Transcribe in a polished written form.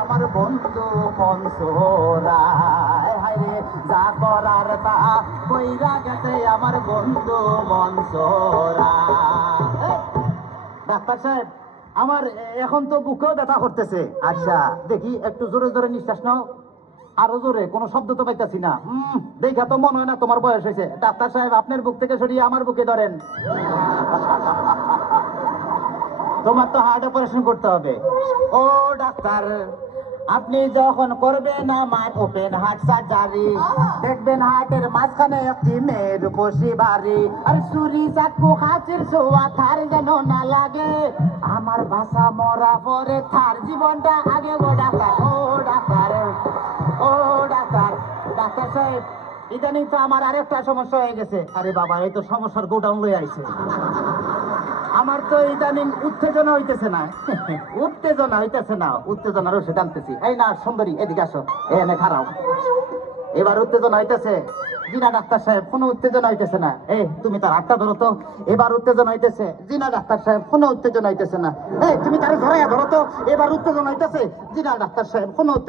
আমার বন্ধু মনসুরায়, হায়রে যা করার তা কইরা গেছে আমার বন্ধু মনসুরায়। ডাক্তার সাহেব, আমার এখন তো বুকেও ব্যথা করতেছে। আচ্ছা, দেখি একটু জোরে জোরে নিঃশ্বাস নাও। আরো জোরে, কোনো শব্দ তো পাইতাছি না। দেখা তো মনে হয় না তোমার বয়স হয়েছে। ডাক্তার সাহেব, আপনার বুক থেকে সরিয়ে আমার বুকে ধরেন। তোমার তো হার্ট অপারেশন করতে হবে। ও ডাক্তার, আপনি যখন করবেন আমার ওপেন হার্ট সার্জারি, দেখবেন হার্টের মাঝখানে একটি মেয়ের বসি বাড়ি, আর ছুরি চাকু হাঁচির ছোঁয়া থার যেন না লাগে, আমার ভাষা মরা পরে থার জীবনটা আগে। ও ডাক্তার, ও ডাক্তার, ও ডাক্তার। ডাক্তার সাহেব, ইদানিং তো আমার আরেকটা সমস্যা হয়ে গেছে। আরে বাবা, এই তো সমস্যার গোডাউন লয়ে আইছে। আমার তো ইদানিং উত্তেজনা হইতেছে না। উত্তেজনা হইতেছে না, উত্তেজনার ওষুধ আনতেছি। এই না সুন্দরী, এদিকে আসো, এনে খারাও। এবার উত্তেজনা হইতেছে? জি না ডাক্তার সাহেব, কোনো উত্তেজনা হইতেছে না। তুমি তার হাতটা ধরো তো। এবার উত্তেজনা হইতেছে? জি না ডাক্তার সাহেব, কোনো উত্তেজনা হইতেছে না। তুমি তার ধরাইয়া ধরো তো। এবার উত্তেজনা হইতেছে? জি না ডাক্তার সাহেব, কোনো